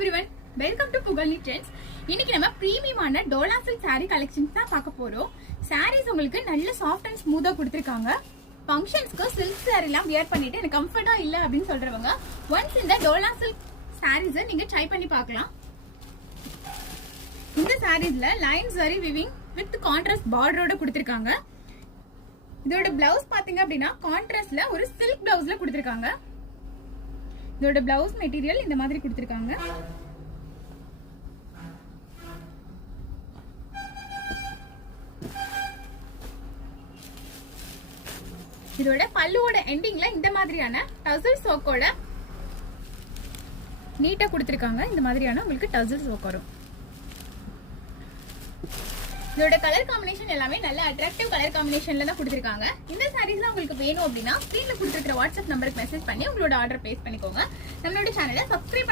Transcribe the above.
everyone, welcome to Pugalni Trends. இன்னைக்கு நம்ம பிரீமியமான Dola silk saree collections தான் பார்க்க போறோம். sarees உங்களுக்கு நல்ல சாஃப்ட் அண்ட் ஸ்மூத்தா கொடுத்திருக்காங்க. ஃபங்க்ஷன்ஸ்க்கு சில்க் saree எல்லாம் wear பண்ணிட்டு எனக்கு கம்ஃபர்ட்டா இல்ல அப்படினு சொல்றவங்க once இந்த டோலா சில்க் sarees நீங்க ட்ரை பண்ணி பார்க்கலாம். இந்த sareesல line zari weaving with contrast border கொடுத்திருக்காங்க. இதோட பிளவுஸ் பாத்தீங்க அப்படினா கான்ட்ராஸ்ட்ல ஒரு சில்க் பிளவுஸ்ல கொடுத்திருக்காங்க. இதோட பிளவுஸ் மெட்டீரியல் இந்த மாதிரி கொடுத்திருக்காங்க. இதோட பல்லுவோட எண்டிங்ல இந்த மாதிரியான டசல்ஸ் ஒர்க்கோட நீட்டா கொடுத்திருக்காங்க. இந்த மாதிரியான உங்களுக்கு டசல்ஸ் ஒர்க் வரும். இதோட கலர் காம்பினேஷன் எல்லாமே நல்ல அட்ராக்டிவ் கலர் காம்பினேஷன்ல தான் கொடுத்திருக்காங்க. இந்த சாரீஸ்லாம் உங்களுக்கு வேணும் அப்படின்னா ஸ்கிரீன்ல கொடுத்திருக்கிற வாட்ஸ்அப் நம்பருக்கு மெசேஜ் பண்ணி உங்களோட ஆர்டர் பிளேஸ் பண்ணிக்கோங்க. நம்மளோட சேனலை சப்ஸ்கிரைப்